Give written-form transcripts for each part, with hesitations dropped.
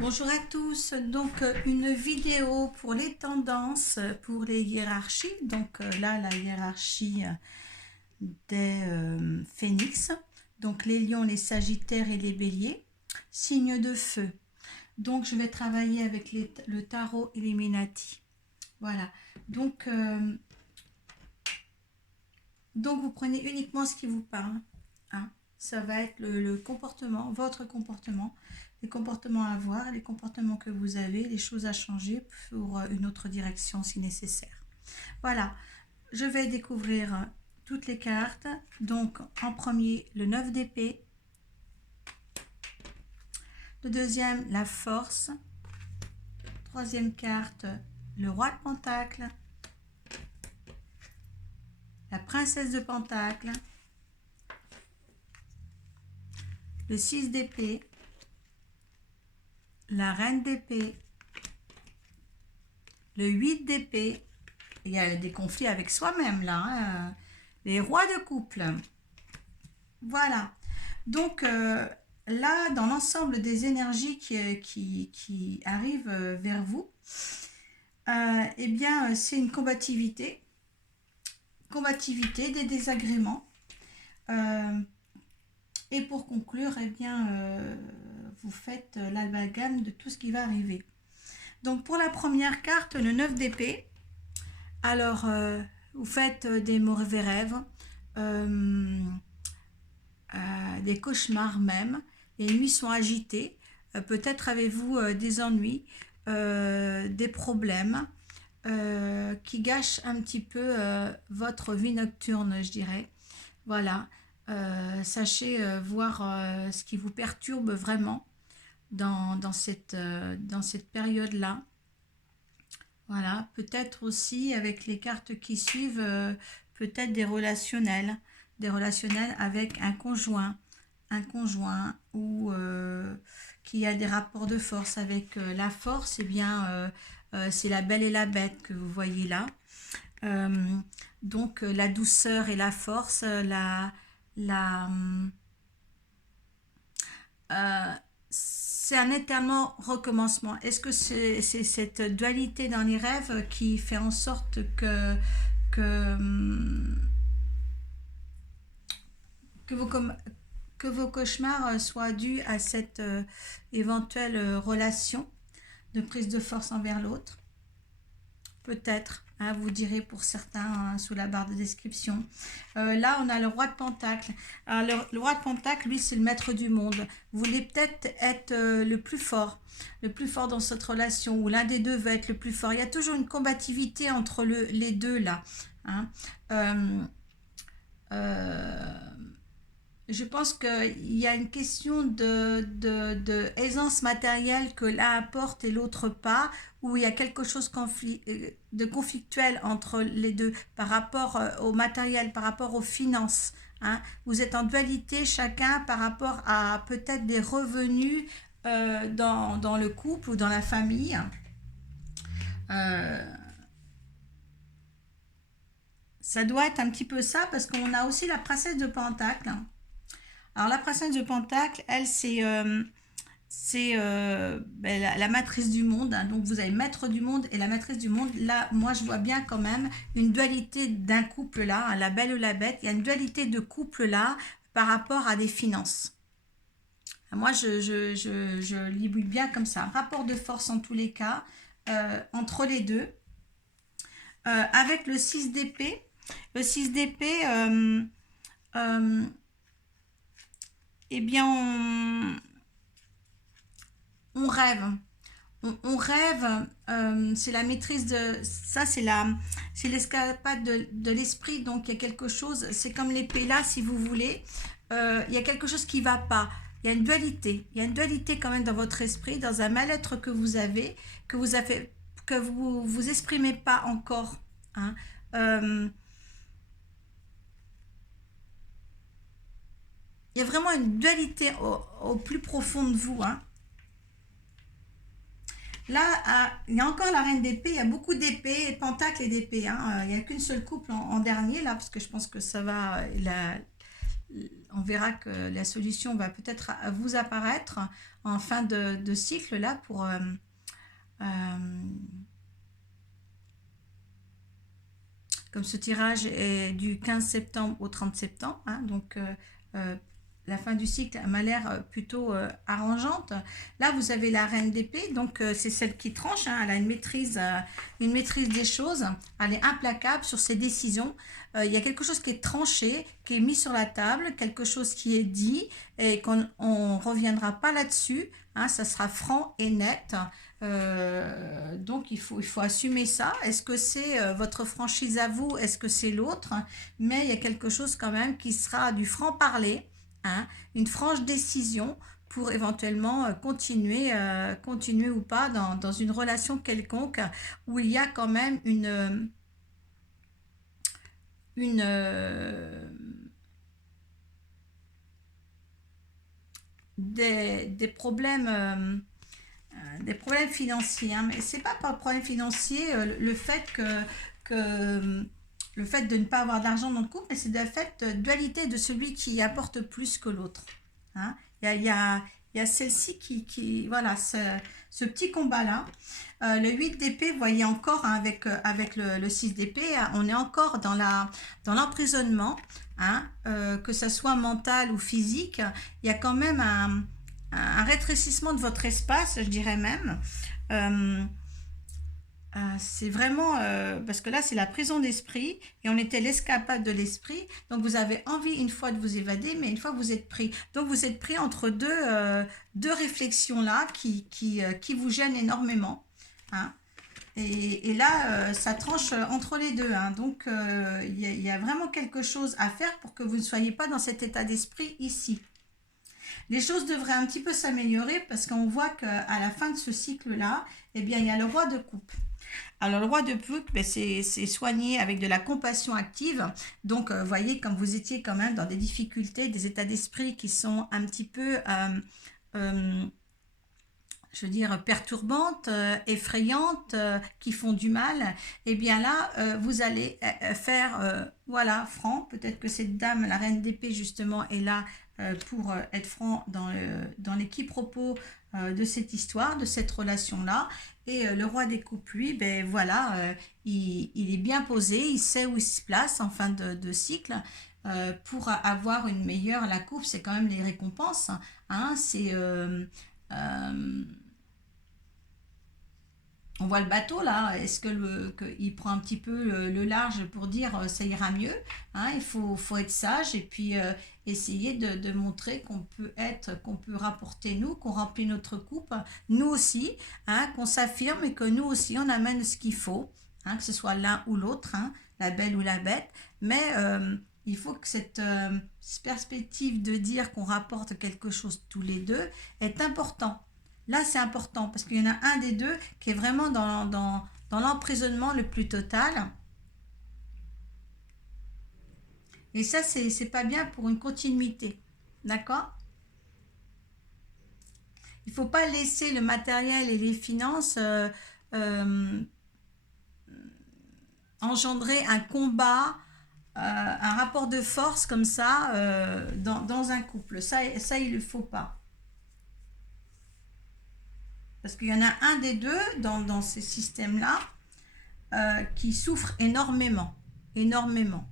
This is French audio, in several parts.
Bonjour à tous, donc une vidéo pour les tendances, pour les hiérarchies. Donc là, la hiérarchie des phénix, donc les lions, les sagittaires et les béliers, signes de feu. Donc je vais travailler avec le tarot Illuminati. Voilà, donc vous prenez uniquement ce qui vous parle, hein. Ça va être le comportement, votre comportement, les comportements à avoir, les comportements que vous avez, les choses à changer pour une autre direction si nécessaire. Voilà, je vais découvrir toutes les cartes. Donc en premier, le 9 d'épée. Le deuxième, la force. Troisième carte, le roi de pentacle. La princesse de pentacle. Le 6 d'épée. La reine d'épée. Le 8 d'épée. Il y a des conflits avec soi-même là, hein. Les rois de couple. Voilà. Donc là, dans l'ensemble des énergies qui arrivent vers vous, eh bien, c'est une combativité, des désagréments. Et pour conclure, eh bien, vous faites l'amalgame de tout ce qui va arriver. Donc pour la première carte, le 9 d'épée, alors vous faites des mauvais rêves, des cauchemars même, les nuits sont agitées, peut-être avez-vous des ennuis, des problèmes qui gâchent un petit peu votre vie nocturne, je dirais. Voilà, sachez voir ce qui vous perturbe vraiment dans cette période-là. Voilà, peut-être aussi avec les cartes qui suivent, peut-être des relationnels avec un conjoint ou qui a des rapports de force. Avec la force, eh bien, c'est la belle et la bête que vous voyez là. Euh, donc la douceur et la force, euh, c'est un éternel recommencement. Est-ce que c'est cette dualité dans les rêves qui fait en sorte que, que, vos, que vos cauchemars soient dus à cette éventuelle relation de prise de force envers l'autre? Peut-être, hein, vous direz pour certains hein, sous la barre de description. Là, on a le roi de Pentacle. Alors, le roi de Pentacle, lui, c'est le maître du monde. Vous voulez peut-être être le plus fort dans cette relation, ou l'un des deux veut être le plus fort. Il y a toujours une combativité entre les deux, là. Hein. Euh, euh, je pense qu'il y a une question de aisance matérielle que l'un apporte et l'autre pas, où il y a quelque chose de conflictuel entre les deux par rapport au matériel, par rapport aux finances. Hein. Vous êtes en dualité chacun par rapport à peut-être des revenus dans le couple ou dans la famille. Euh, Ça doit être un petit peu ça parce qu'on a aussi la princesse de Pentacle. Alors la princesse de Pentacle, elle, c'est ben, la matrice du monde. Hein. Donc vous avez maître du monde et la matrice du monde. Là, moi, je vois bien quand même une dualité d'un couple là, hein, la belle ou la bête. Il y a une dualité de couple là par rapport à des finances. Moi, je lis bien comme ça. Un rapport de force en tous les cas entre les deux. Avec le 6 d'épée. Le 6 d'épée, euh, eh bien, on rêve. On rêve, c'est la maîtrise de ça, c'est l'escapade de l'esprit. Donc il y a quelque chose, c'est comme l'épée là, si vous voulez. Il y a quelque chose qui va pas. Il y a une dualité. Il y a une dualité quand même dans votre esprit, dans un mal-être que vous avez, que vous exprimez pas encore. Hein. Euh, il y a vraiment une dualité au plus profond de vous. Hein. Là, il y a encore la reine d'épée, il y a beaucoup d'épées, pentacles et d'épées. Hein. Il n'y a qu'une seule couple en dernier, là, parce que je pense que ça va, on verra que la solution va peut-être vous apparaître en fin de cycle là pour comme ce tirage est du 15 septembre au 30 septembre, hein, donc euh, la fin du cycle m'a l'air plutôt arrangeante. Là, vous avez la reine d'épée, donc c'est celle qui tranche, hein, elle a une maîtrise des choses, elle est implacable sur ses décisions. Il y a quelque chose qui est tranché, qui est mis sur la table, quelque chose qui est dit, et qu'on ne reviendra pas là-dessus, hein, ça sera franc et net. Donc il faut assumer ça. Est-ce que c'est votre franchise à vous? Est-ce que c'est l'autre? Mais il y a quelque chose quand même qui sera du franc-parler, hein, une franche décision pour éventuellement continuer ou pas dans une relation quelconque où il y a quand même une des problèmes des problèmes financiers, hein, mais c'est pas par problème financier le fait que le fait de ne pas avoir d'argent dans le couple, mais c'est le fait de dualité de celui qui apporte plus que l'autre. Hein. Il y a celle-ci voilà, ce petit combat-là. Le 8 d'épée, vous voyez encore hein, avec le 6 d'épée, hein, on est encore dans l'emprisonnement, hein, que ce soit mental ou physique, il y a quand même un rétrécissement de votre espace, je dirais même. Euh, c'est vraiment parce que là c'est la prison d'esprit et on était l'escapade de l'esprit, donc vous avez envie une fois de vous évader, mais une fois vous êtes pris, donc vous êtes pris entre deux réflexions là qui vous gênent énormément, hein. Et là ça tranche entre les deux, hein. Donc il y a vraiment quelque chose à faire pour que vous ne soyez pas dans cet état d'esprit ici. Les choses devraient un petit peu s'améliorer parce qu'on voit qu'à la fin de ce cycle-là, eh bien, il y a le roi de coupe. Alors, le roi de coupe, ben, c'est soigné avec de la compassion active. Donc, vous voyez, comme vous étiez quand même dans des difficultés, des états d'esprit qui sont un petit peu, euh, je veux dire, perturbantes, effrayantes, qui font du mal, eh bien là, vous allez faire, voilà, franc. Peut-être que cette dame, la reine d'épée, justement, est là pour être franc dans les quiproquos de cette histoire, de cette relation-là. Et le roi des coupes, lui, ben voilà, il est bien posé, il sait où il se place en fin de cycle. Pour avoir une meilleure, la coupe, c'est quand même les récompenses, hein, c'est on voit le bateau là, est-ce qu'il prend un petit peu le large pour dire ça ira mieux, hein, faut être sage et puis essayer de montrer qu'on peut rapporter nous, qu'on remplit notre coupe, nous aussi, hein, qu'on s'affirme et que nous aussi on amène ce qu'il faut, hein, que ce soit l'un ou l'autre, hein, la belle ou la bête, mais il faut que cette perspective de dire qu'on rapporte quelque chose tous les deux est important. Là, c'est important parce qu'il y en a un des deux qui est vraiment dans l'emprisonnement le plus total. Et ça, c'est pas bien pour une continuité. D'accord? Il ne faut pas laisser le matériel et les finances euh, engendrer un combat, un rapport de force comme ça dans un couple. Ça, il ne le faut pas. Parce qu'il y en a un des deux dans ces systèmes-là qui souffre énormément. Énormément.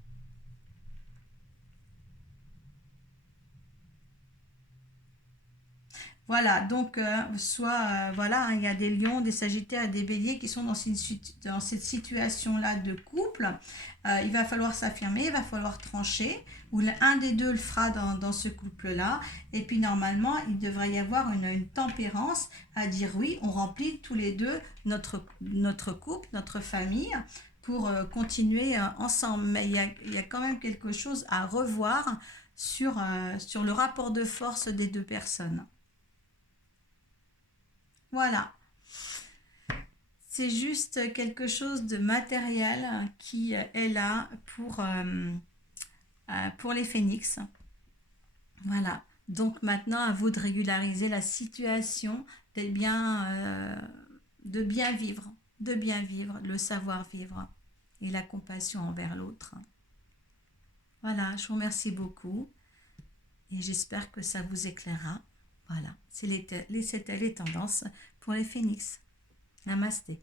Voilà, donc voilà, hein, il y a des lions, des sagittaires, des béliers qui sont dans cette situation-là de couple. Il va falloir s'affirmer, il va falloir trancher, ou un des deux le fera dans ce couple-là. Et puis normalement, il devrait y avoir une tempérance à dire oui, on remplit tous les deux notre couple, notre famille, pour continuer ensemble. Mais il y a quand même quelque chose à revoir sur le rapport de force des deux personnes. Voilà, c'est juste quelque chose de matériel qui est là pour les phénix. Voilà, donc maintenant à vous de régulariser la situation, de bien vivre, le savoir-vivre et la compassion envers l'autre. Voilà, je vous remercie beaucoup. Et j'espère que ça vous éclairera. Voilà, c'était les tendances pour les phénix. Namasté.